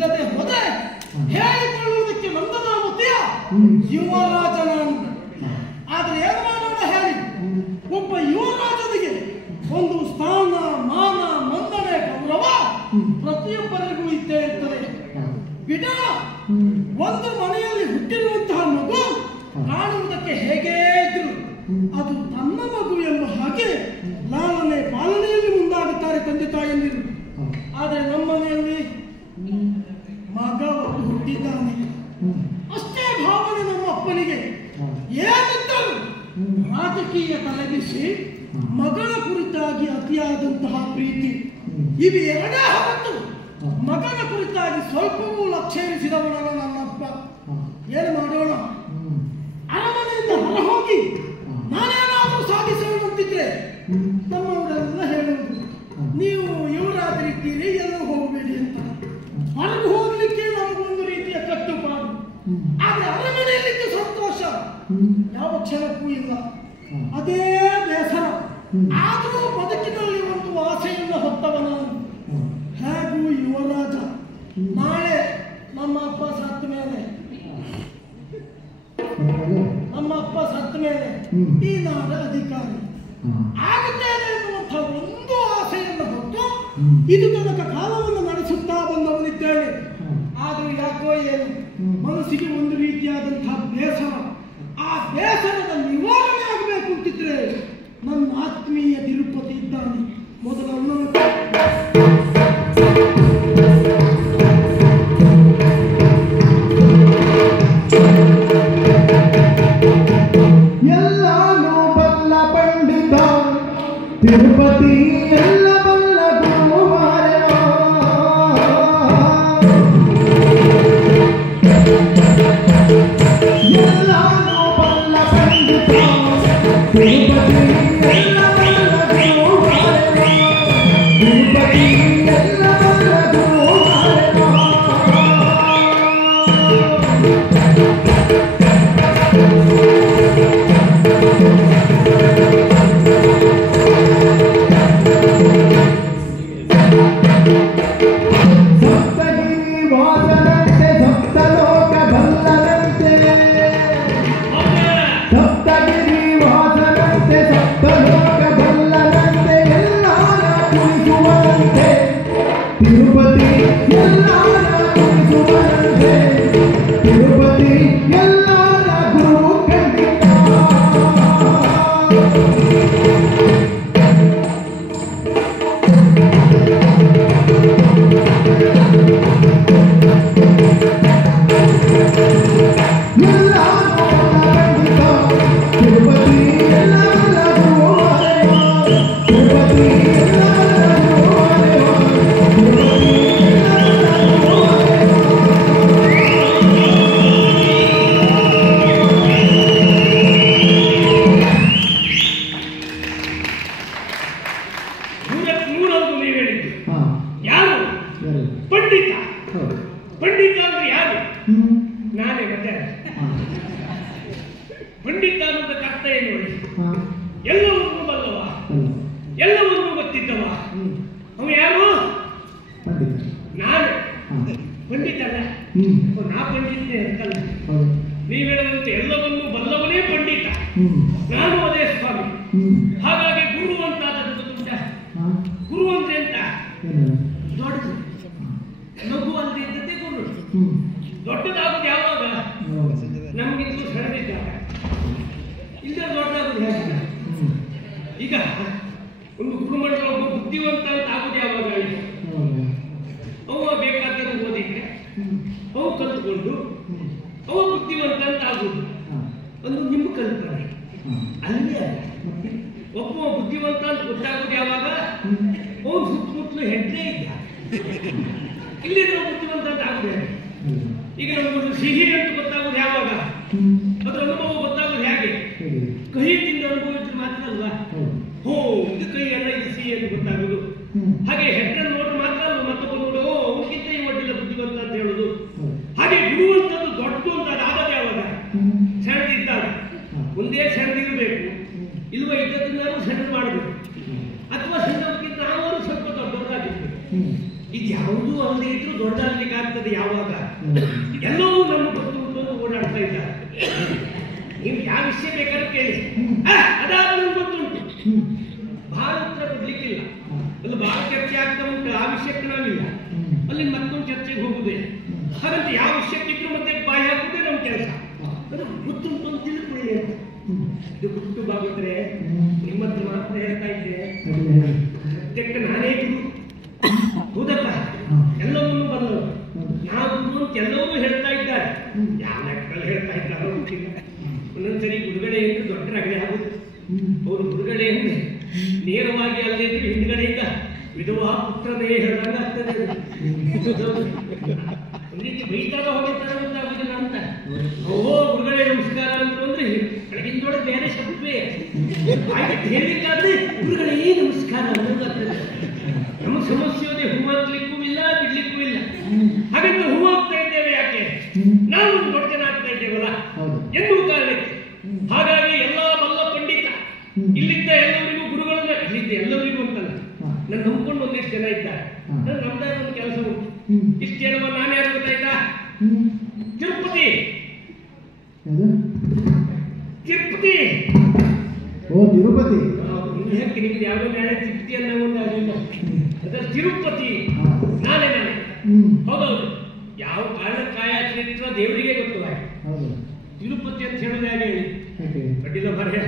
ಇಲ್ಲದೆ ಹೋದರೆ ಹೇಳಿಕೊಳ್ಳುವುದಕ್ಕೆ ನಂದನಾಮತಿಯ ಯುವರಾಜ ನಾನು. ಆದರೆ ಏನು ಮಾಡೋಣ ಹೇಳಿ, ಒಬ್ಬ ಯುವರಾಜನಿಗೆ ಒಂದು ಸ್ಥಾನ, ಮಾನ, ಮನ್ನಣೆ, ಗೌರವ ಪ್ರತಿಯೊಬ್ಬರಿಗೂ ಇದ್ದೇ ಇರ್ತದೆ. ಬಿಡ, ಒಂದು ಮನೆಯಲ್ಲಿ ಹುಟ್ಟಿರುವಂತಹ ಮಗು ಕಾಣುವುದಕ್ಕೆ ಹೇಗೇ ಇದ್ರು ಅದು ತನ್ನ ಮಗು ಎಂಬ ಹಾಗೆ ಲಾಲನೆ ಪಾಲನೆಯಲ್ಲಿ ಮುಂದಾಗುತ್ತಾರೆ ತಂದೆ ತಾಯಿಯಂದಿರು. ಆದರೆ ನಮ್ಮ ಮನೆಯಲ್ಲಿ ಮಗ ಹುಟ್ಟಿದ್ದಾನೆ ಅಷ್ಟೇ ಭಾವನೆ ನಮ್ಮ ಅಪ್ಪನಿಗೆ. ಏನಿದ್ದರೂ ರಾಜಕೀಯ ತಲೆಬಿಸಿ, ಮಗಳ ಕುರಿತಾಗಿ ಅತಿಯಾದಂತಹ ಪ್ರೀತಿ, ಇವು ಎರಡೇ ಹೊರತು ಮಗನ ಕುರಿತಾಗಿ ಸ್ವಲ್ಪವೂ ಲಕ್ಷ್ಯ ಇರಿಸಿದವನಲ್ಲ ನನ್ನಪ್ಪ. ಏನು ಮಾಡೋಣ, ಅರಮನೆಯಿಂದ ಹೊರ ಹೋಗಿ ನಾನೇನಾದರೂ ಸಾಧಿಸೋಣಂತಿದ್ರೆ ನಮ್ಮವರೆಲ್ಲ ಹೇಳುವುದು, ನೀವು ಯುವರಾಜರಿದ್ದೀರಿ, ಎಲ್ಲೂ ಹೋಗಬೇಡಿ ಅಂತ. ಹೊರಗೆ ಹೋಗ್ಲಿಕ್ಕೆ ನಮಗೊಂದು ರೀತಿಯ ಕಟ್ಟುಪಾಡು. ಆದ್ರೆ ಅರಮನೆಯಲ್ಲಿದ್ದು ಸಂತೋಷ ಯಾವ ಕ್ಷಣಕ್ಕೂ ಇಲ್ಲ, ಅದೇ ಬೇಸರ. ಆದರೂ ಬದುಕಿನಲ್ಲಿ ಒಂದು ಆಸೆಯಿಂದ ಹೊತ್ತವನ ಹೇಗೂ ಯುವರಾಜ. ನಾಳೆ ನಮ್ಮ ಅಪ್ಪ ಸತ್ತ ಮೇಲೆ ಈ ನಾಡ ಅಧಿಕಾರಿ ಆಗುತ್ತೇನೆ ಎನ್ನುವಂಥ ಒಂದು ಆಸೆಯನ್ನು ಹೊತ್ತು ಇದು ತನಕ ಕಾಲವನ್ನು ನಡೆಸುತ್ತಾ ಬಂದವನಿದ್ದೇನೆ. ಆದರೂ ಯಾಕೋ ಏನು ಮನಸ್ಸಿಗೆ ಒಂದು ರೀತಿಯಾದಂತಹ ಬೇಸರ. ಆ ಬೇಸರದ ನಿವಾರಣೆ ಆಗಬೇಕು ಅಂತಿದ್ರೆ ನನ್ನ ಆತ್ಮೀಯ ತಿರುಪತಿ ಇದ್ದಾನೆ. ಮೊದಲು ಎಲ್ಲಾನು ಬಲ್ಲ ಪಂಡಿತ ತಿರುಪತಿ, ಎಲ್ಲ ಬಲ್ಲ ಗುರುವಾರ. ಎಲ್ಲಾನು ಬಲ್ಲ ಪಂಡಿತ ತಿರುಪತಿ, ಎಲ್ಲ ಬಲ್ಲ ಗುರುವಾರ. ತಿರುಪತಿ ಎಲ್ಲ ಬಲ್ಲ ಗುರುವಾರ. ಸಪ್ತಗಿರಿ ವಾಸನಂತೆ ಸಪ್ತಲೋಕ ಬಲ್ಲದಂತೆ, ಸಪ್ತಗಿರಿ ವಾಸನಂತೆ ಸಪ್ತಲೋಕ ಬಲ್ಲದಂತೆ, ಎಲ್ಲಾರ ಕುಣಿಸುವಂತೆ ತಿರುಪತಿ, ಎಲ್ಲಾರ ಕುಣಿಸುವಂತೆ ತಿರುಪತಿ, ಎಲ್ಲಾರ ಗುರು ಖಂಡಿತ. ಪಂಡಿತ ಅನ್ನೋದ ಅರ್ಥ ಏನು? ಎಲ್ಲವನ್ನೂ ಬಲ್ಲವ, ಎಲ್ಲವನ್ನೂ ಗೊತ್ತಿದ್ದವ. ಅವ ಯಾರು? ನಾನು ಪಂಡಿತ ಅಲ್ಲ, ನಾ ಪಂಡಿತನೇ ಅಂತಲ್ಲ. ನೀವು ಹೇಳುವಂತೆ ಎಲ್ಲವನ್ನೂ ಬಲ್ಲವನೇ ಪಂಡಿತ, ನಾನು ಅದೇ ಸ್ವಾಮಿ. ಹಾಗಾಗಿ ಗುರು ಅಂತ ಗುರು ಅಂದ್ರೆ ಅಂತ ದೊಡ್ಡದು, ಲಘು ಅಂತ ಇದ್ದದ್ದೇ ಗುರು. ದೊಡ್ಡದಾಗುದು ಯಾವಾಗ? ನಮಗಿಂತಲೂ ಸಣ್ಣದಿದ್ದಾಗ. ಇಲ್ಲ ದೊಡ್ಡದಾಗುದು ಹೇಗಿಲ್ಲ. ಈಗ ಒಂದು ಗುರುಮಂಡಲ ಒಬ್ಬ ಬುದ್ಧಿವಂತ ಅಂತ ಆಗುದು ಯಾವಾಗ? ಅವ ಬೇಕಾದನ್ನು ಓದಿದ್ರೆ ಅವು ಕಲ್ತ್ಕೊಂಡು ಅವ ಬುದ್ಧಿವಂತ ಅಂತ ಆಗುದು ಒಂದು ನಿಮ್ಮ ಕಲ್ಪನೆ. ಅಲ್ಲೇ ಒಬ್ಬ ಬುದ್ಧಿವಂತ ಅಂತ ಗೊತ್ತಾಗುದು ಯಾವಾಗ? ಅವನು ಸುತ್ತಮುತ್ತಲು ಹೆಜ್ಜೆ ಇದ್ದ. ಇಲ್ಲಿ ನಾವು ಬುದ್ಧಿವಂತ ಅಂತ ಆಗುದು. ಈಗ ನಮಗೊಂದು ಸಿಹಿ ಅಂತ ಗೊತ್ತಾಗುದು ಯಾವಾಗ? ಅದ್ರ ಅನುಭವ ಗೊತ್ತಾಗುದು ಹೇಗೆ? ಕಹಿ ತಿಂದು ಅನುಭವಿಸಿದ್ರೆ ಮಾತ್ರ ಅಲ್ವಾ? ಹೋ ಇದು ಕೈ ಅಲ್ಲ, ಇದು ಸಿಹಿ ಅಂತ ಗೊತ್ತಾಗುದು. ಹಾಗೆ ಹೆಜ್ಜನ್ನು ನೋಡ್ರೆ ಮಾತ್ರ ಅಲ್ವ ಮತ್ತೊಬ್ಬ ನೋಡು ಅವಕ್ಕಿಂತ ಈ ಒಡ್ಡಿಲ್ಲ ಬುದ್ಧಿವಂತ ಅಂತ ಹೇಳುದು. ಹಾಗೆ ಗುರುವಂತದ್ದು ದೊಡ್ಡದು ಅಂತ ಅದಾಗದೆ ಯಾವಾಗ? ಸಣ್ಣದಿದ್ದಾಗ. ಒಂದೇ ಸಣ್ಣದಿರಬೇಕು, ಇಲ್ವ ಇದ್ದದನ್ನಾರು ಸಣ್ಣ ಮಾಡಬೇಕು, ಅಥವಾ ಸಣ್ಣಕ್ಕಿಂತ ಅವರು ಸ್ವಲ್ಪ ದೊಡ್ಡವರಾಗಿರ್ಬೇಕು. ಇದು ಯಾವ ಯಾವುದೂ ಅಲ್ಲದೆ ಇದ್ರೂ ದೊಡ್ಡದಾಗ್ಲಿಕ್ಕೆ ಆಗ್ತದೆ ಯಾವಾಗ ಎಲ್ಲವೂ ನಮ್ಮ ಗೊತ್ತು ಅಂತ ಓಡಾಡ್ತಾ ಇದ್ದಾರೆ. ನೀವು ಯಾವ ವಿಷಯ ಬೇಕಾದ್ರೂ ಕೇಳಿ, ಅದಾದ ನಮ್ಗೆ ಗೊತ್ತುಂಟು, ಬಹಳ ಉತ್ತರ ಕೊಡ್ಲಿಕ್ಕಿಲ್ಲ. ಅಲ್ಲಿ ಬಹಳ ಚರ್ಚೆ ಆಗ್ತಾ ಉಂಟು, ಆ ವಿಷಯಕ್ಕೆ ನಾವಿಲ್ಲ, ಅಲ್ಲಿ ಮತ್ತೊಂದು ಚರ್ಚೆಗೆ ಹೋಗುದೇ. ಹಾಗಂತ ಯಾವ ವಿಷಯಕ್ಕಿದ್ರು ಮತ್ತೆ ಬಾಯಿ ಹಾಕುವುದೇ ನಮ್ಮ ಕೆಲಸ. ಅದು ಗೊತ್ತುಂಟು ಅಂತ ತಿಳ್ಕೊಳ್ಳಿ ಅಂತ. ಇದು ಗುಟ್ಟು ಬಾಗುತ್ರೆ ನಿಮ್ಮ ಹತ್ರ ಮಾತ್ರ ಹೇಳ್ತಾ ಇದ್ದೆ, ಸತ್ಯಕ್ಕೆ ನಾನೇ ಗುರು. ಹೌದಲ್ಲ, ಎಲ್ಲವನ್ನೂ ಬಲ್ಲವರು ನಾವು ಗುರು ಅಂತ ಎಲ್ಲವೂ ಹೇಳ್ತಾ ಇದ್ದಾರೆ. ಯಾವ ಲೆಕ್ಕದಲ್ಲಿ ಹೇಳ್ತಾ ಇದ್ದಾರೋ ಗೊತ್ತಿಲ್ಲ. ಒಂದೊಂದ್ಸರಿ ಗುರುಗಳೇ ಎಂದು ದೊಡ್ಡ ರಗಳೆ ಆಗುದು. ಅವರು ಗುರುಗಳೇ ಅಂದ್ರೆ ನೇರವಾಗಿ ಅಲ್ಲೇ ಇದ್ರೆ ಹಿಂದ್ಗಡೆಯಿಂದ ವಿಧವಾ ಪುತ್ರ ದೇಹದಂಗ ಆಗ್ತದೆ. ಒಂದು ರೀತಿ ಬೈತಾಗ ಹೋಗುತ್ತಾರೆ ಗೊತ್ತಾಗುದಿಲ್ಲ ಅಂತ. ಓಹೋ ಗುರುಗಳೇ ನಮಸ್ಕಾರ ಅಂತ ಅಂದ್ರೆ ಬೆಳಗಿನೊಳಗೆ ಬೇರೆ ಶಬ್ದವೇ ಹೇಳಲಿಕ್ಕಾದ್ರೆ ಗುರುಗಳೇ ನಮಸ್ಕಾರ ಅನ್ನೋದಾಗ್ತದೆ. ನಮ್ಮ ಸಮಸ್ಯೆ ಹೂ ಹಾಕ್ಲಿಕ್ಕೂ ಇಲ್ಲ, ಬಿಡ್ಲಿಕ್ಕೂ ಇಲ್ಲ. ಹಾಗಂತ ಹೂ ಹಾಕ್ತಾ ಇದ್ದೇವೆ ಯಾಕೆ? ನಾವು ದೊಡ್ಡ ಜನ ಆಗ್ತಾ ಇದ್ದೇವಲ್ಲ ಎನ್ನುವ ಕಾರಣಕ್ಕೆ. ಹಾಗಾಗಿ ಎಲ್ಲ ಬಲ್ಲ ಪಂಡಿತ ಇಲ್ಲಿದ್ದ ಎಲ್ಲವರಿಗೂ ಗುರುಗಳನ್ನ, ಇಲ್ಲಿದ್ದ ಎಲ್ಲವರಿಗೂ ಅಂತಲ್ಲ, ನನ್ನ ನಂಬ್ಕೊಂಡು ಒಂದಿಷ್ಟು ಜನ ಇದ್ದಾರೆ. ನನ್ನ ನಮ್ದಾದ ಒಂದು ಕೆಲಸ ಉಂಟು. ಇಷ್ಟು ಹೇಳುವ ನಾನು ಯಾರು ಗೊತ್ತಾಯ್ತ? ತಿರುಪತಿ ತಿರುಪತಿ ತಿರುಪತಿ ಯಾಕೆ ನಿಮ್ದು ಯಾವುದೋ ನಾಳೆ ತಿರುಪತಿ ಅನ್ನೋ ಒಂದು ಆಗಿಲ್ಲ. ಅದರ ತಿರುಪತಿ ನಾನೇ. ಹೌದೌದು, ಯಾವ ಕಾರಣಕ್ಕಾಯತ್ರ ದೇವರಿಗೆ ಗೊತ್ತು. ತಿರುಪತಿ ಅಂತ ಹೇಳೋದು ಹೇಗೆ ಹೇಳಿ ಅಡ್ಡಿಲ್ಲ ಬರೆಯ.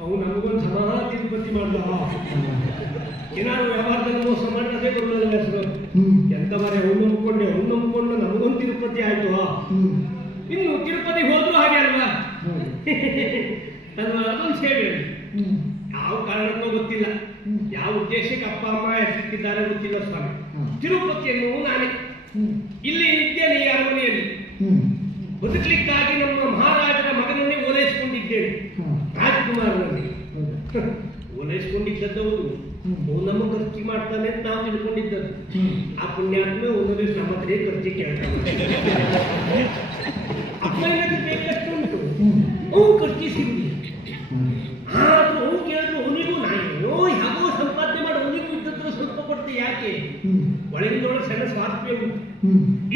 ಅವು ನಮಗೊಂದು ಸಮಾನ ತಿರುಪತಿ ಮಾಡ್ದ ಏನಾದ್ರು ವ್ಯವಹಾರದಲ್ಲಿ ಮೋಸ ಮಾಡಿ ಅದೇ ಬರೋಲ್ಲ ಹೆಸರು. ಎಂತ ಬರೆ ಅವ್ನು ನಂಬ್ಕೊಂಡು ನಮಗೊಂದು ತಿರುಪತಿ ಆಯ್ತು. ಇನ್ನು ತಿರುಪತಿ ಹೋದ್ರು ಹಾಗೆ ಅಲ್ವಾ? ಅಲ್ವಾ? ಅದೊಂದು ಸೇವೆ. ಯಾವ ಕಾರಣಕ್ಕೂ ಗೊತ್ತಿಲ್ಲ, ಯಾವ ಉದ್ದೇಶಕ್ಕೆ ಅಪ್ಪ ಅಮ್ಮ ಹೆಸರಿಟ್ಟಿದ್ದಾರೆ ಗೊತ್ತಿಲ್ಲ ಸ್ವಾಮಿ. ತಿರುಪತಿಯನ್ನು ನಾನೇ ಇಲ್ಲಿ ಇದ್ದೇನೆ, ಈ ಅರಮನೆಯಲ್ಲಿ ಬದುಕಲಿಕ್ಕಾಗಿ ನಮ್ಮ ಮಹಾರಾಜರ ಮಗನನ್ನೇ ಓಲೈಸಿಕೊಂಡಿದ್ದೇನೆ. ರಾಜ್ಕುಮಾರನಲ್ಲಿ ಓಲೈಸಿಕೊಂಡಿದ್ದವರು ನಮ್ಮ ಖರ್ಚಿ ಮಾಡ್ತಾನೆ ಅಂತ ನಾವು ತಿಳ್ಕೊಂಡಿದ್ದದ್ದು. ಆ ಪುಣ್ಯಾತ್ಮ ಒಂದು ದಿವಸ ನಮ್ಮ ಹತ್ರ ಖರ್ಚಿ ಕೇಳ್ತಾನೆ. ಅಪ್ಪ ಏನಾದ್ರು ಬೇಕಷ್ಟು ಉಂಟು, ಅವು ಖರ್ಚಿ ಸಿಗುದಿಲ್ಲ. ಆದ್ರೂ ಅವ್ನು ಕೇಳಿದ್ರು ಅವನಿಗೂ ನಾನೇನೋ ಯಾಗೋ ಸಂಪಾದನೆ ಮಾಡಿ ಅವನಿಗೂ ಇದ್ದತ್ರ ಸ್ವಲ್ಪ ಕೊಡ್ತೆ. ಯಾಕೆ? ಒಳಗಿನೊಳಗೆ ಸಣ್ಣ ಸ್ವಾರ್ಥವೇ ಉಂಟು.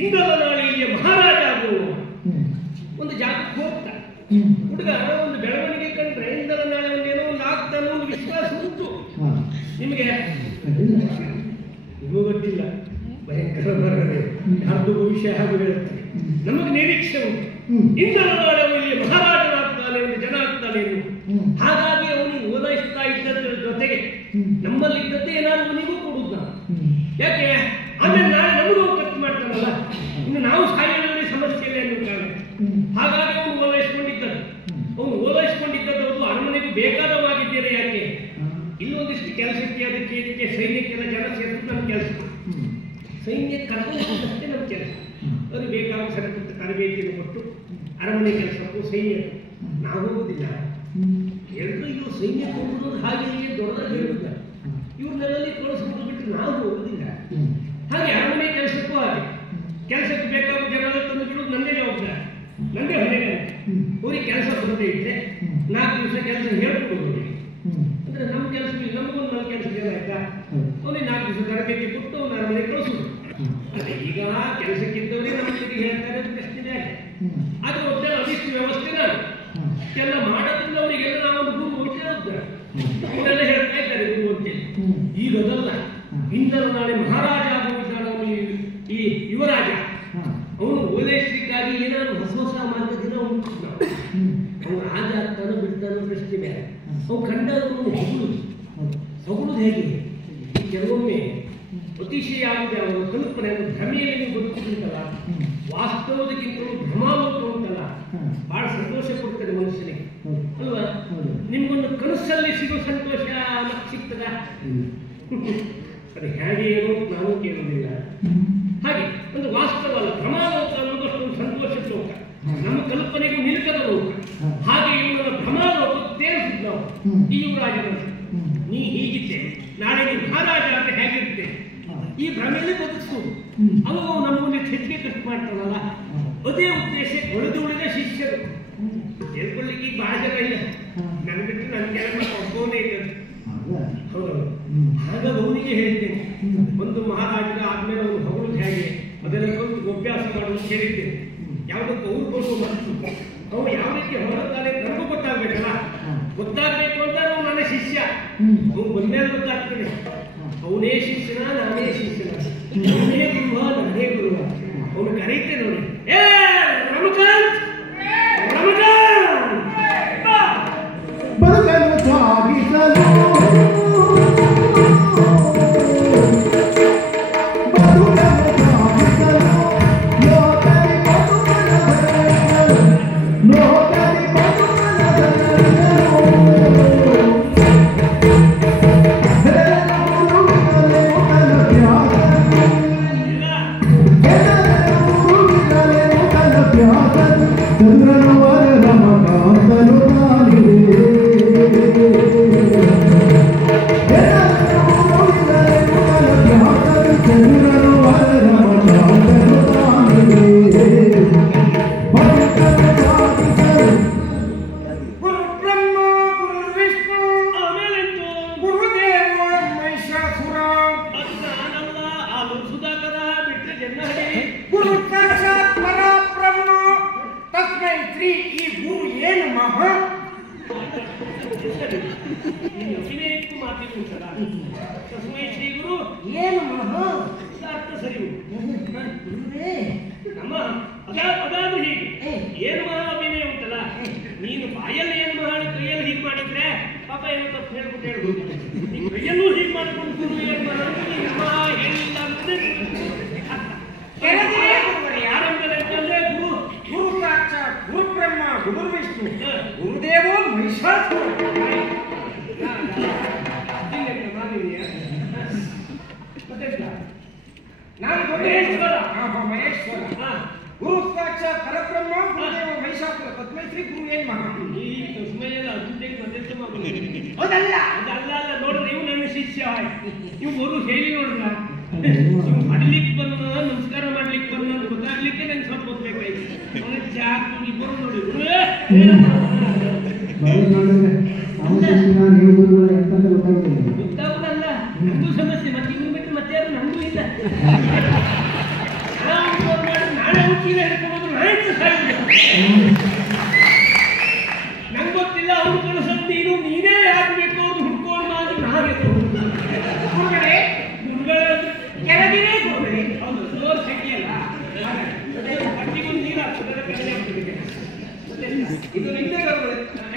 ಇಂದಲ್ಲ ನಾಳೆ ಇಲ್ಲಿ ಮಹಾರಾಜ ಆಗುವ ಒಂದು ಜಾಗಕ್ಕೆ ಹೋಗ್ತಾರೆ. ಹುಡುಗ ಒಂದು ಬೆಳವಣಿಗೆ ಕಂಡ್ರೆ ಇಂದಲ್ಲ ನಾಳೆ ಒಂದೇನೋ ಒಂದು ಆಗ್ತಾನೆ ಒಂದು ವಿಶ್ವಾಸ ಉಂಟು. ನಿಮಗೆ ನಿಮಗೂ ಗೊತ್ತಿಲ್ಲ, ಭಯಂಕರ ಬರದೆ ಯಾರ್ದು ಭವಿಷ್ಯ ಹಾಗೂ ಹೇಳುತ್ತೆ. ನಮಗೆ ನಿರೀಕ್ಷೆ ಉಂಟು, ಇಂದಲ್ಲ ನಾಳೆ ಇಲ್ಲಿ ಮಹಾರಾಜನಾಗ್ತಾನೆ, ಒಂದು ಜನ ಆಗ್ತಾನೆ. ಹಾಗಾಗಿ ಅವನಿಗೆ ಓಲೈಸ್ತಾ ಇದ್ದದ್ರ ಜೊತೆಗೆ ನಮ್ಮಲ್ಲಿದ್ದದ್ದೇ ಏನಾದ್ರು ಅವನಿಗೂ ಕೊಡುದು ನಾವು. ಯಾಕೆ? ಆಮೇಲೆ ನಾಳೆ ನಮಗೂ ಖರ್ಚು ಮಾಡ್ತಾನಲ್ಲ, ಇನ್ನು ನಾವು ಸಾಯೋದ್ರಲ್ಲಿ ಸಮಸ್ಯೆ ಇಲ್ಲ ಎನ್ನುವ ಕಾರಣ. ಹಾಗಾಗಿ ಅವನು ಓಲೈಸ್ಕೊಂಡಿದ್ದದ್ದು. ಅವನು ಓಲೈಸ್ಕೊಂಡಿದ್ದದ್ದು ಅದು ಅರಮನೆಗೂ ಬೇಕಾದವಾಗಿದ್ದೇನೆ. ಯಾಕೆ? ಇಲ್ಲೊಂದಿಷ್ಟು ಕೆಲಸಕ್ಕೆ ಅದಕ್ಕೆ ಇದಕ್ಕೆ ಸೈನ್ಯಕ್ಕೆಲ್ಲ ಜನ ಸೇರಿದ್ದು ನಮ್ಮ ಕೆಲಸ. ಸೈನ್ಯ ಕರ್ಕೊಂಡಷ್ಟೇ ನಮ್ಮ ಕೆಲಸ. ಅವ್ರಿಗೆ ಬೇಕಾದ ಸರಕುತ್ತ ತರಬೇತಿಯನ್ನು ಕೊಟ್ಟು ಅರಮನೆ ಕೆಲಸಕ್ಕೂ ಸೈನ್ಯಕ್ಕೂ ನಾವು ಹೋಗುದಿಲ್ಲ. ಹೇಳಿದ್ರು ಇವರು ಸೈನ್ಯಕ್ಕೆ ಹೋಗುವುದು ಹಾಗೆ ಹೀಗೆ ದೊಡ್ಡದಾಗಿ ಹೇಳುವುದಿಲ್ಲ. ಇವ್ರನ್ನೆಲ್ಲ ಕಳಿಸ್ಕೊಂಡು ಬಿಟ್ಟರೆ ನಾವು ಹೋಗುದಿಲ್ಲ. ಹಾಗೆ ಅರಮನೆ ಕೆಲಸಕ್ಕೂ ಹಾಗೆ ಕೆಲಸಕ್ಕೆ ಬೇಕಾದ ಜನ ತಂದು ಬಿಡುವುದು ನನ್ನೇ ಜವಾಬ್ದಾರಿ, ನನ್ನೇ ಹೊಣೆಗಾರಿಕೆ. ಅವ್ರಿಗೆ ಕೆಲಸ ಬರದೇ ಇದ್ರೆ 4 ದಿವಸ ಕೆಲಸ ಹೇಳ್ಕೊಡೋದು ಅವರಿಗೆ. ಅಂದ್ರೆ ನಮ್ಮ ಕೆಲಸ ನಮಗೊಂದು 4 ಕೆಲಸ ಜನ ಆಯ್ತಾ, ಅವನಿಗೆ 4 ದಿವಸ ತರಬೇತಿ ಕೊಟ್ಟು ಅವ್ನ ಅರಮನೆ ಕಳಿಸೋದು. ಅದೇ ಈಗ ಕೆಲಸಕ್ಕಿದ್ದವರಿಗೆ ನಮಗೆ ಹೇಳ್ತಾರೆ ಪ್ರಶ್ನೆ ಆಗಿದೆ. ಆದ್ರೆ ಒಟ್ಟೆ ಅದಿಷ್ಟು ವ್ಯವಸ್ಥೆ ನಾನು ಎಲ್ಲ ಮಾಡೋದ್ರಿಂದ ಅವರಿಗೆಲ್ಲ ನಾವೊಂದು ಗುರು ಅಂತ ಹೇಳ್ತಾರೆ. ಅವರೆಲ್ಲ ಹೇಳ್ತಾ ಇದ್ದಾರೆ ಗುರು ಅಂತೇಳಿ. ಈಗ ಅದಲ್ಲ, ಇಂದಲೂ ನಾಳೆ ಮಹಾರಾಜ ಆಗುತ್ತಿದ್ದಾನೆ ಅವನು, ಈ ಯುವರಾಜ. ಅವನು ಓಲೈಸಲಿಕ್ಕಾಗಿ ಏನಾದ್ರು ಹೊಸ ಹೊಸ ಮಾರ್ಗದಿಂದ ಉಂಟು. ಅವನು ರಾಜ ಆಗ್ತಾನೋ ಬಿಡ್ತಾನೋ ಪ್ರಶ್ನೆ ಬೇರೆ. ಅವು ಕಂಡವರು ಹೊಗಳುದು ಹೇಗೆ? ಕೆಲವೊಮ್ಮೆ ಅತಿಶಯ ಆಗಿದೆ ಅವರ ಕಲ್ಪನೆ, ಭ್ರಮೆಯಲ್ಲಿ ನೀವು ಬದುಕುತ್ತಲ್ಲ, ವಾಸ್ತವದಕ್ಕಿಂತಲೂ ಭ್ರಮಾಲೋಕ ಉಂಟಲ್ಲ, ಬಹಳ ಸಂತೋಷ ಕೊಡ್ತದೆ ಮನುಷ್ಯನಿಗೆ ಅಲ್ವಾ? ನಿಮ್ಗೊಂದು ಕನಸಲ್ಲಿ ಸಿಗೋ ಸಂತೋಷ ಸಿಗ್ತದ? ಅದು ಹೇಗೆ ಏನು ನಾನು ಕೇಳುವುದಿಲ್ಲ. ಹಾಗೆ ಒಂದು ವಾಸ್ತವ ಅಲ್ಲ, ಭ್ರಮಾಲೋಕ ಅನ್ನೋದಷ್ಟು ಒಂದು ಸಂತೋಷದ ಲೋಕ, ನಮ್ಮ ಕಲ್ಪನೆಗೂ ನಿಲ್ಕದ ಲೋಕ. ಹಾಗೆ ಇವನ ಭ್ರಮಾಲೋಕ ತೇರಿಸಿದ್ ನಾವು ಈ ಯುವರಾಜನನ್ನು. ನೀ ಹೀಗಿದ್ದೆ, ನಾಳೆ ನೀವು ಮಹಾರಾಜ ಅಂತ ಹೇಗಿರುತ್ತೆ, ಈ ಭ್ರಮೆಯಲ್ಲಿ ಬದುಕಿಸುವುದು. ಅವು ನಮ್ಮನ್ನು ಹೆಚ್ಚಿಗೆ ಕಷ್ಟ ಮಾಡ್ತಾರಲ್ಲ, ಅದೇ ಉದ್ದೇಶ. ಉಳಿದ ಶಿಷ್ಯರು ಹೇಳ್ಕೊಳ್ಳಿಕ್ಕೆ ಈಗ ಬಹಳ ಜನ ಇಲ್ಲ. ನನ್ನ ಬಿಟ್ಟು ನನ್ನ ಕೆಲಸ ಒಬ್ಬನೇ ಇದ್ದದ್ದು. ಹೌದೌದು. ಹಾಗಾಗಿ ಅವನಿಗೆ ಹೇಳ್ತೇನೆ, ಒಂದು ಮಹಾರಾಜರ ಆದ್ಮೇಲೆ ಅವನು ಹೊಗಳು ಅದೆಲ್ಲ ಕಲಿತು ಅಭ್ಯಾಸ ಮಾಡುವುದು ಕೇಳಿದ್ದೆ. ಯಾವುದಕ್ಕೆ ಅವ್ರು ಕೊಡುವ ಮನಸ್ಸು ಅವು ಯಾವ ರೀತಿ ಹೊರತಾನೆ ನಮಗೂ ಗೊತ್ತಾಗ್ಬೇಕಲ್ಲ. ಗೊತ್ತಾಗ್ಬೇಕು ಅಂತ ನಾವು ನನ್ನ ಶಿಷ್ಯ, ಅವ್ನು ಬಂದ್ಮೇಲೆ ಗೊತ್ತಾಗ್ತದೆ ಅವನೇ ಶಿಷ್ಯನ ನಾನೇ ಶಿಷ್ಯನ, ಅವನೇ ಗುರುವ ನಾನೇ ಗುರುವ. ಅವನು ಕರೀತೆ ನೋಡಿ, ಏ ರಮಕಾಂತ್ ರಮಕಾಂತ್ ಬದುಕಲು ಸಾಗಿಸಲು ಅದಾದ್ರೂ ಹೀಗೆ ಏನು ಮಹಾ ಅಭಿನಯ ಉಂಟಲ್ಲ. ನೀನು ಬಾಯಲ್ಲಿ ಏನು ಮಹಾ ಕೈಯಲ್ಲಿ ಹೀಗೆ ಮಾಡಿದ್ರೆ ಪಾಪ ಏನು ತಪ್ಪು ಹೇಳ್ಬಿಟ್ಟು ನೀನು ಕೈಯಲ್ಲೂ ಹೀಗೆ ಮಾಡ್ಕೊಂಡು ಏನು ಮಹಾ ಹೇಳಿಲ್ಲ ಅಂದ್ರೆ ಯಾರಂದ್ರೆ ಗುರು ಸಾಕ್ಷಾತ್ ಗುರು ಬ್ರಹ್ಮ ಗುರು ವಿಷ್ಣು ಗುರುದೇವೋ ಮಹಿಷಾಸುರ. ನಾನು ಮಹೇಶ್ವರ ಗುರು ಸಾಕ್ಷಾತ್ ಪರಬ್ರಹ್ಮ ಗುರುದೇವ ಮಹಿಷಾಸುರ ತಸ್ಮೈ ಶ್ರೀ ಗುರು ಏನ್ ಮಹಾ. ಈ ತಸ್ಮೈಯಲ್ಲ ಅದಲ್ಲ ಅದಲ್ಲ ಅಲ್ಲ ನೋಡ್ರಿ, ನೀವು ನನ್ನ ಶಿಷ್ಯ ನೀವು ಗುರು ಹೇಳಿ ನೋಡ್ರ ಮಾಡ್ಲಿಕ್ಕೆ ಬಂದ ನಮಸ್ಕಾರ ಮಾಡ್ಲಿಕ್ಕೆ ಬಂದ ಗೊತ್ತಾಗ್ಲಿಕ್ಕೆ ನಂಗೆ ಸ್ವಲ್ಪ ಗೊತ್ತಾಗಬೇಕು. ಇಬ್ಬರು ನೋಡಿ ಗೊತ್ತಾಗುದಲ್ಲ, ನಮಗೂ ಸಮಸ್ಯೆ ಮತ್ತೆ ಇನ್ನು ಬಿಟ್ಟು ಮತ್ತೆ ಯಾರು ನಮಗೂ ಇಲ್ಲ. ನಾಳೆ ಹುಟ್ಟಿಲ್ಲ ಹೇಳ್ಕೊಬೋದು, ನಂಗೆ ಗೊತ್ತಿಲ್ಲ ಅವ್ರು ಕಳಿಸೋದು ನೀನು ನೀನೇ ಯಾರು ಬೇಕು ಅವ್ರು ಹುಡ್ಕೊಂಡು ಮಾಡಿ ನಾವೇ ಗುರುಗಳೇ ಕೆಳಗಿನೇ ಗುರುಗಳೇ ಹೌದು ಜೋರ್ ಶೆಟ್ಟಿಯಲ್ಲ ಪಟ್ಟಿಗೊಂದು ನೀರು ಹಾಕ್ತದೆ. ಇದು ನಿಂದೆ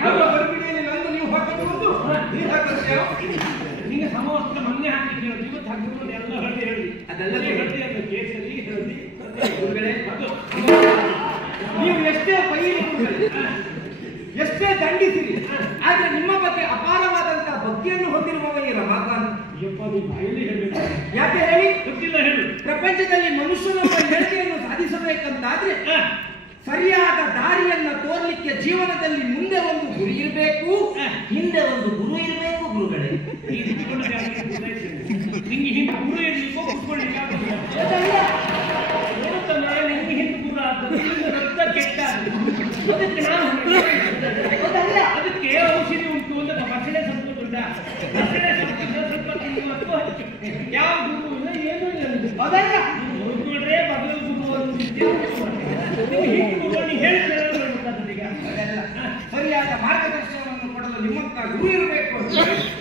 ಯಾವ ಗರ್ಭಿಣಿಯಲ್ಲಿ ನಂದು ನೀವು ಹಾಕಬಹುದು ನೀರು ಹಾಕಿದ್ರೆ ನಿಂಗೆ ಸಮವಸ್ತ್ರ ಮೊನ್ನೆ ಹಾಕಿದ್ರೆ ಇವತ್ತು ಹಾಕಿದ್ರು ಎಲ್ಲ ಹಳ್ಳಿ ಹೇಳಿ ಅದೆಲ್ಲ ಹಳ್ಳಿ ಅಂತ ಕೇಸಲ್ಲಿ ಹೇಳಿ ಗುರುಗಳೇ ಅದು ನೀವು ಎಷ್ಟೇ ಬೈಲಿ ಎಷ್ಟೇ ದಂಡಿಸಿರಿ ಆದ್ರೆ ನಿಮ್ಮ ಬಗ್ಗೆ ಅಪಾರವಾದಂತಹ ಭಕ್ತಿಯನ್ನು ಹೊಂದಿರುವವ ಈ ರಮಾಕಾಂತ್. ಅಯ್ಯಪ್ಪ ನೀವು ಬಾಯಲ್ಲಿ ಹೇಳಬೇಕು. ಯಾಕೆ ಹೇಳಿ ಗೊತ್ತಿಲ್ಲ ಹೇಳು. ಪ್ರಪಂಚದಲ್ಲಿ ಮನುಷ್ಯನೊಬ್ಬ ಹೇಳಿಕೆಯನ್ನು ಸಾಧಿಸಬೇಕಂತಾದ್ರೆ ಸರಿಯಾದ ದಾರಿಯನ್ನ ತೋರ್ಲಿಕ್ಕೆ ಜೀವನದಲ್ಲಿ ಮುಂದೆ ಒಂದು ಗುರಿ ಇರಬೇಕು, ಹಿಂದೆ ಒಂದು ಗುರು ಇರಬೇಕು. ಗುರುಗಳೇ ನಿಂಗೆ ಹಿಂದೆ ಗುರು ಇರ್ಲಿಕ್ಕೋ ಕುತ್ಕೊಳ್ಳಿಕ್ಕೆ ನಿಮ್ಗೆ ಹಿಂದೆ ಗುರು ಆಗ್ತದೆ ರಕ್ತ ಕೆಟ್ಟ ಅದಕ್ಕೆ ನಾವು ಅದಕ್ಕೆ ಔಷಧಿ ಉಂಟು ಅಂತ ಬಸಳೆ ಸಂಪತ್ತು ಉಂಟ ಬಸಳೆ ಸಂಪತ್ತು ಯಾವ ಗುರು ಇಲ್ಲ ಏನೂ ಇಲ್ಲ. ಅದಲ್ಲ ನೋಡ್ರೆ ಬದಲು ಗುರು ಸರಿಯಾದ ಮಾರ್ಗದರ್ಶನವನ್ನು ಕೊಡಲು ನಿಮ್ಮಂತ ಗುರು ಇರಬೇಕು.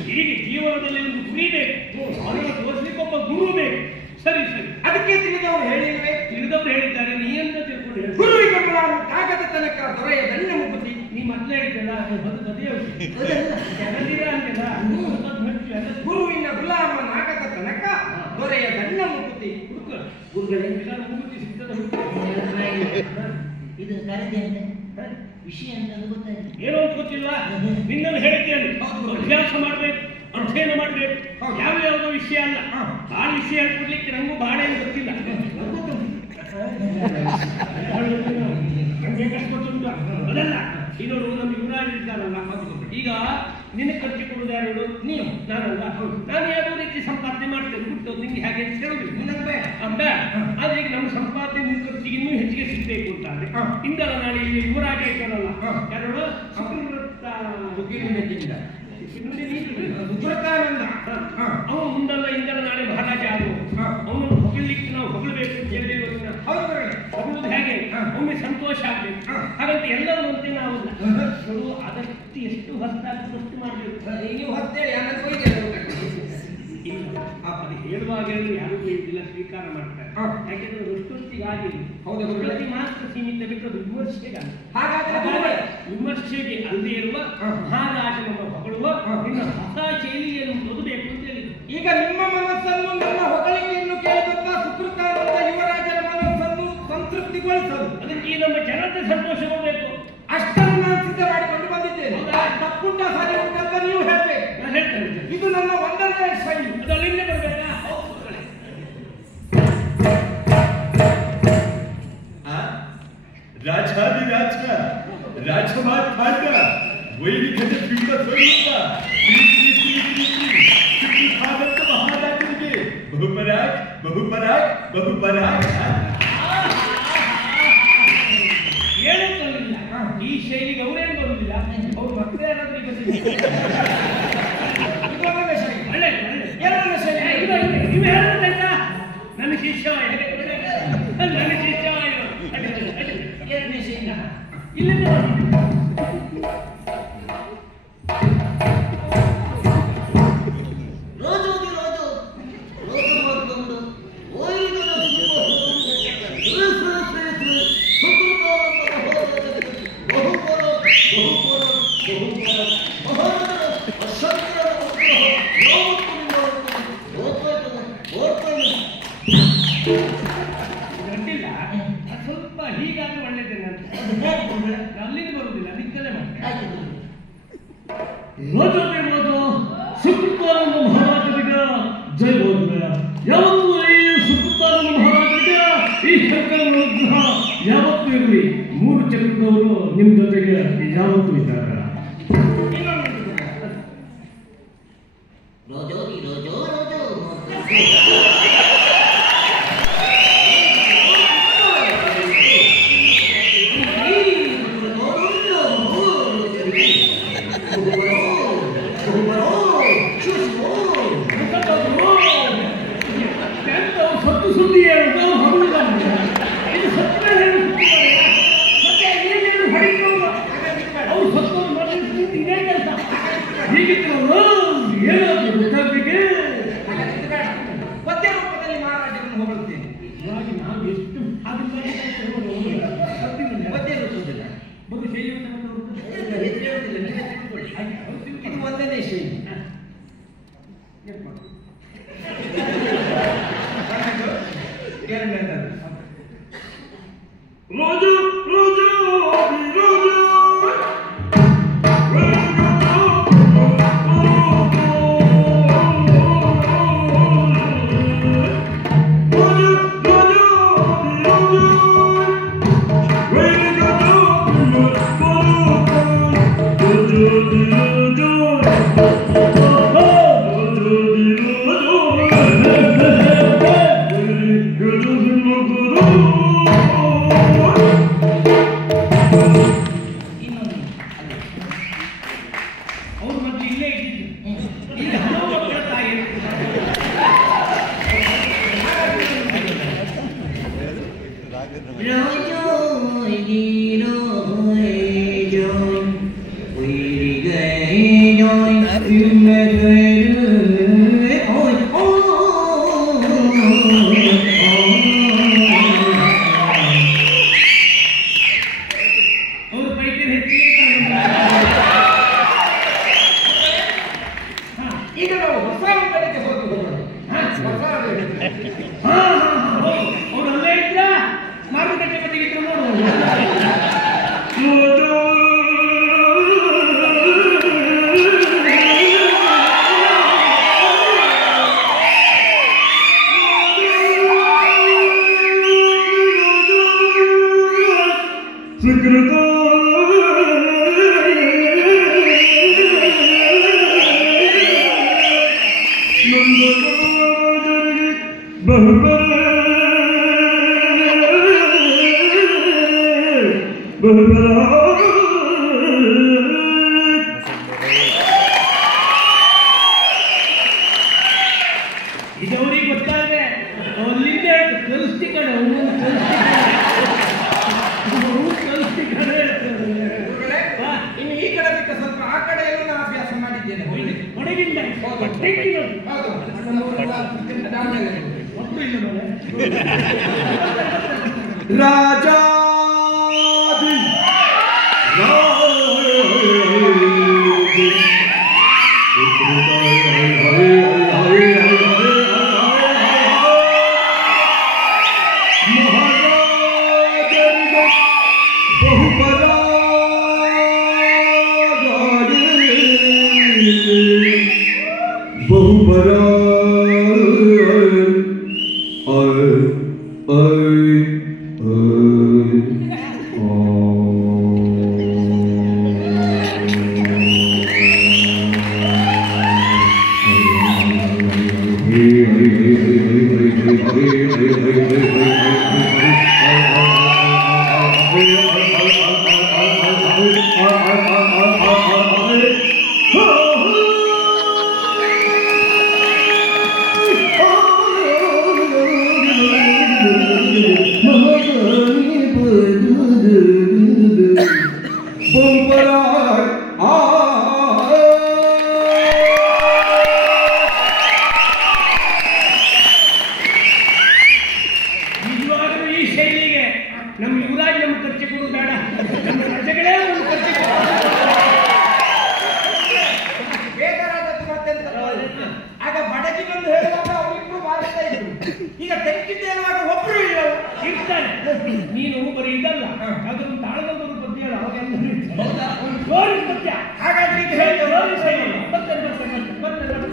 ಹೀಗೆ ಜೀವನದಲ್ಲಿ ಒಂದು ಗುರಿ ಬೇಕು, ಅವರನ್ನು ತೋರಿಸಲಿಕ್ಕೆ ಒಬ್ಬ ಗುರು ಬೇಕು. ಸರಿ ಸರಿ ಅದಕ್ಕೆ ತಿಳಿದವರು ಹೇಳಿಲ್ವೇ? ತಿಳಿದವರು ಹೇಳಿದ್ದಾರೆ, ನೀ ಅಂತ ತಿಳ್ಕೊಂಡು ಹೇಳಿ. ಗುರುವಿಗೆ ಗುಲಾಮ ಕಾಗದ ತನಕ ದೊರೆಯ ದಂಡ ಮುಗುತಿ. ನೀ ಮೊದಲೇ ಹೇಳಿದ್ದಲ್ಲ ಅದು ಬದಿಯ ಅಂತೆಲ್ಲ ಗುರುವಿನ ಗುಲಾಮ ನಾಗದ ತನಕ ದೊರೆಯ ದಂಡ ಮುಗುತಿ. ಗುರುಗಳೇ ಮುಗುತಿ ಸಿಗ್ತದ ಇದು ಕರೆದೆ ಅಂತ ವಿಷಯ ಅಂತ ಗೊತ್ತಾಯ್ತು. ಏನೋ ಅಂತ ಗೊತ್ತಿಲ್ಲ, ನಿನ್ನಲ್ಲಿ ಹೇಳಿದ್ದೇನೆ ಅಭ್ಯಾಸ ಮಾಡ್ಬೇಕು, ಅಧ್ಯಯನ ಮಾಡ್ಬೇಕು. ಯಾವ ಯಾವುದೋ ವಿಷಯ ಅಲ್ಲ, ಆ ವಿಷಯ ಹೇಳ್ಕೊಡ್ಲಿಕ್ಕೆ ನಂಗೂ ಬಹಳ ಏನು ಗೊತ್ತಿಲ್ಲ. ನಂಗೆ ಕಷ್ಟ ಗೊತ್ತುಂಟ ಅದಲ್ಲ. ಇನ್ನೋರು ನಮ್ಮ ಯುವರಾಜ್ ಇದ್ದಾರಲ್ಲ, ಈಗ ನಿನಗೆ ಖರ್ಚು ಕೊಡುವುದು ಯಾರು? ನೀವು ನಾನಲ್ಲ. ನಾನು ಯಾವುದೋ ರೀತಿ ಸಂಪಾದನೆ ಮಾಡ್ತೇನೆ ಬಿಟ್ಟು ನಿಂಗೆ ಹಾಗೆ ಹೇಳುದು ಅಂಬ. ಆದ್ರೆ ಈಗ ನಮ್ಮ ಸಂಪಾದನೆ ನಿನ್ನ ಖರ್ಚಿಗೆ ಇನ್ನೂ ಹೆಚ್ಚಿಗೆ ಸಿಗ್ಬೇಕು ಅಂತಾದ್ರೆ ಇಂದಲ್ಲ ನಾಳೆ ಇಲ್ಲಿ ಯುವರಾಜ ಇದ್ದಾರಲ್ಲ ಯಾರು ಅವನು ಮುಂದಲ್ಲ ಇಂದಲ್ಲ ನಾಳೆ ಮಹಾರಾಜ ಆಗುವ ಅವನನ್ನು ಹೊಗಳಲಿಕ್ಕೆ ನಾವು ಹೊಗಳಬೇಕು ಅಂತ ಹೇಳಿ ಹೊಗಳೋದು ಹೇಗೆ ಒಮ್ಮೆ ಸಂತೋಷ ಆಗ್ಬೇಕು, ಹಾಗಂತ ಎಲ್ಲರೂ ಒಂದೇ ನಾವಲ್ಲ. ಅದಕ್ಕೆ ಎಷ್ಟು ಹೊತ್ತಾಗ್ತದಷ್ಟು ಮಾಡಬೇಕು. ನೀವು ಹೊತ್ತೇಳಿ ಅದು ಹೇಳುವಾಗ ಯಾರು ಬೇಕಿಲ್ಲ, ಸ್ವೀಕಾರ ಮಾಡ್ತಾರೆ. ಯಾಕೆಂದ್ರೆ ದುಷ್ಟೊತ್ತಿಗಾಗಿ ಪ್ರತಿ ಮಾತ್ರ ಸೀಮಿತ ಬಿಟ್ಟು ವಿಮರ್ಶೆಗಾಗಿ. ಹಾಗಾದ್ರೆ ವಿಮರ್ಶೆಗೆ ಅಲ್ಲದೆ ಇರುವ ಮಹಾರಾಜನನ್ನು ಹೊಗಳುವ ಇನ್ನು ಹೊಸ ಶೈಲಿಯನ್ನು ಓದಬೇಕು ಅಂತ ಹೇಳಿದ್ರು. ಈಗ ನಿಮ್ಮ ಮನಸ್ಸನ್ನು ನನ್ನ ಹೊಗಳಿಕೆಯನ್ನು ಕೇಳಿದಂತ ಸುಕೃತಾನಂದ ಯುವರಾಜನ ಮನಸ್ಸನ್ನು ಸಂತೃಪ್ತಿಗೊಳಿಸಲು ಅದಕ್ಕೆ ನಮ್ಮ ಜನತೆ ಸಂತೋಷವಾಗಬೇಕು. ಅಷ್ಟನ್ನು ನಾನು ಸಿದ್ಧ ಮಾಡಿಕೊಂಡು ಬಂದಿದ್ದೇನೆ. ತಪ್ಪುಂಟ ಸರಿ ಉಂಟಂತ ನೀವು ಹೇಳ್ಬೇಕು. ನಾನು ಹೇಳ್ತೇನೆ, ಇದು ನನ್ನ ಒಂದನೇ ಶೈಲಿ. ಅದು ಅಲ್ಲಿಂದ ಬರಬೇಕಾ? ರಾಜಾದಿರಾಜ ರಾಜಮಾರ್ತಾಂಡ ವೈರಿಕತೆ ಪೀಠ ಸ್ವರೂಪ ಶ್ರೀ ಮಹಾರಾಜರಿಗೆ ಬಹುಪರಾಗ್ ಬಹುಪರಾಗ್ ಬಹುಪರಾಗ್. ಹೇಳುತ್ತಲಿಲ್ಲ ಈ ಶೈಲಿಗೆ ಅವರೇನು ಬರುವುದಿಲ್ಲ, ಅವ್ರು ಮತ್ತೆ ಯಾರಾದ್ರೂ ಒಳ್ಳೆ ನೀವು ಹೇಳುತ್ತಾಯ್ತಾ ನನ್ನ ಶಿಷ್ಯ ನನ್ನ ಶಿಷ್ಯ ಎರಡನೇ ಶೈಲಿ ಇಲ್ಲಿಂದ ರೋಜೋದಿ ರೋಜು ರೋಜು ಮಾಡ್ಕೊಂಡು ಓಯ್ದು ಗಂಟಿಲ್ಲ, ಸ್ವಲ್ಪ ಹೀಗಾದ್ರೂ ಒಳ್ಳೇದೇನೆ ಅಂತ ಅಲ್ಲಿಂದ ಬರುವುದಿಲ್ಲ, ಅದಕ್ಕಲ್ಲೇ ಮಾಡಿ. ರೋಜೋದಿ ರೋಜು ಸುಕೃತಾನಂದ ಮಹಾರಾಜರಿಗೆ ಜೈ ಬೋಧನೆ. ಯಾವತ್ತೂ ಈ ಸುಕೃತಾನಂದ ಮಹಾರಾಜರಿಗೆ ಈ ಶಂಕರ ವಿಗ್ರಹ ಯಾವತ್ತೂ ಇರಲಿ. ಮೂರು ಚಕ್ರದವರು ನಿಮ್ಮ ಜೊತೆಗೆ ಯಾವತ್ತೂ ಇದ್ದಾರೆ. ರೋಜೋದಿ ರೋಜೋ ರೋಜೋ ಸತ್ತು ಸುದ್ದಿ ಹೇಳುವುದು ಅವ್ರು ಸತ್ತವರು ಮಾಡಿದ್ರೆ ಇದೇ ಕೆಲಸ. ಹೀಗಿತ್ತು ಏನಾದ್ರು ಗೊತ್ತಾಗಲಿಕ್ಕೆ ಪದ್ಯ ರೂಪದಲ್ಲಿ ಮಹಾರಾಜರನ್ನು ಹೊಗಳುತ್ತೇನೆ. ಇವಾಗ ನಾವು ಎಷ್ಟು ಪದ್ಯ ರೂಪದಲ್ಲಿ ಒಂದು ಶೈಲಿ ಹೆಸರೇಳುವುದಿಲ್ಲ, ನೀವೇ ತಿಳ್ಕೊಳ್ಳಿ. ಇದು ಒಂದನೇ ಶೈಲಿ. ಎರಡನೇದು ರೋಜು ರೋಜು ರೋಜು ಅವ್ರ ಮತ್ತೆ ಇಲ್ಲೇ ಇದ್ದಿದ್ದು ಈಗ ಹಲವು ಮಕ್ಕಳ ತಾಯಿ ಅವ್ರ ಪೈಕಿ ಹೆಚ್ಚಿಗೆ ಈಗ ನಾವು ಹೊಸ ಬೆಳಗ್ಗೆ ಹೋಗೋಣ. ಹೊಸ ಬೆಳಗ್ಗೆ. ಅವ್ರು ಅಲ್ಲೇ ಇದ್ರ ಮಾರುಕಟ್ಟೆ ಬದಿಗೆ ಇದ್ರೆ ನೋಡುವುದು. ಇದವರಿಗೆ ಗೊತ್ತಾದ್ರೆ ಅಲ್ಲಿಂದ ಕಲಿಸ್ತಿ ಕಡೆ ಬೆಂಕಿನದು. ಹೌದು ನಮ್ಮೂರೆಲ್ಲ ಅತ್ಯಂತ ಡಾಂಜಲ್ ಒಬ್ರು ಇಲ್ಲ ಮನೆ. ರಾಜಾದಿ ನಿಜವಾಗ್ಲೂ ಈ ಶೈಲಿಗೆ ನಮ್ಮ ಯುವರಾಜ್ ನಮ್ಗೆ ಖರ್ಚು ಕೊಡೋದು ಬೇಡ, ನಮ್ಮ ಪ್ರಜೆಗಳೇ ಒಂದು ಖರ್ಚು ಬೇಕರಾದದ್ದು ಮತ್ತೆಂತ ಆಗ ಬಡಗಿ ಬಂದು ಹೇಳುವಾಗ ಅವರಿಬ್ರು ಬಾರಿಸ್ತಾ ಇದ್ರು. ಈಗ ತೆಕ್ಕಿದ್ದೆ ಹೇಳುವಾಗ ಒಬ್ರು ಇಲ್ಲ ಇರ್ತಾರೆ. ನೀನು ಬರೀ ಇದಲ್ಲ, ಅದ್ರ ತಾಳದ ಒಂದು ಪದ್ಯ ಹೇಳು, ಅವಾಗೆಲ್ಲ ಜೋರಿ ಪದ್ಯ. ಹಾಗಾದ್ರೆ ಇದು ಜೋರಿ ಹೇಳಿ ಶೈಲಿ. ಬರ್ತೇನೆ.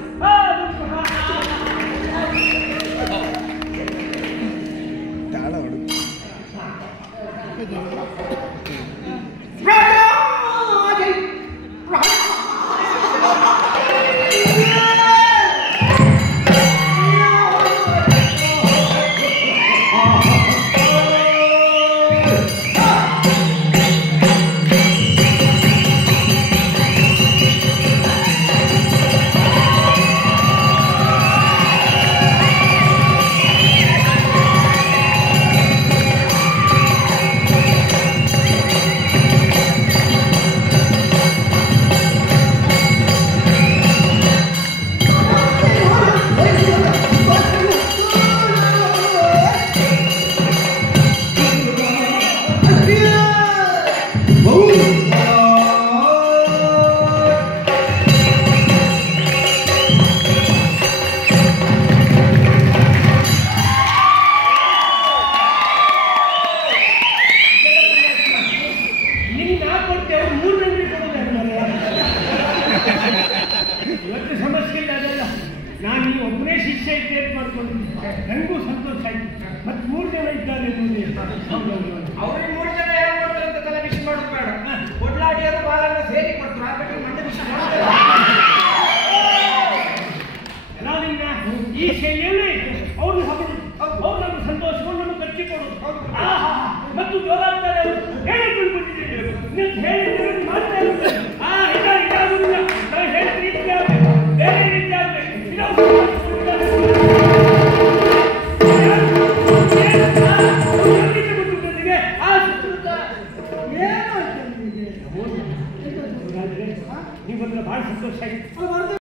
ಇವತ್ತು ಸಮಸ್ಯೆ ಇಲ್ಲ, ಅದೆಲ್ಲ ನಾನು ಈ ಒಬ್ಬನೇ ಶಿಷ್ಯ ಇದ್ದೇನೆ ಮಾಡ್ಕೊಂಡಿದ್ದೆ, ನನಗೂ ಸಂತೋಷ ಆಯ್ತು. ಮತ್ತೆ 3 ಜನ ಇದ್ದಾರೆ ನೋಡಿ, ಅವ್ರಿಗೆ 3 ಜನ ಏನು ಮಾಡ್ತಾರೆ ಅಂತ ತಲೆ ಬಿಸಿ ಮಾಡೋದು ಬೇಡ. ಒಡ್ಲಾಡಿಯರು ಬಾಲನ್ನ ಸೇರಿ ಕೊಡ್ತಾರೆ, ಆ ಬಗ್ಗೆ ಮಂಡೆ ಬಿಸಿ ನಾನಿನ್ನ ಈ ಶೈಲಿಯಲ್ಲಿ ಅವ್ರನ್ನ ಹೊಗದು ಅವ್ರು ನಮ್ಗೆ ಸಂತೋಷವನ್ನು ನಮ್ಗೆ ಕಟ್ಟಿ ಕೊಡೋದು. ಮತ್ತು ಜೋರಾಗ್ತಾರೆ ಅವರು ಹೇಳಿಕೊಂಡು ಬಂದಿದ್ದೇನೆ.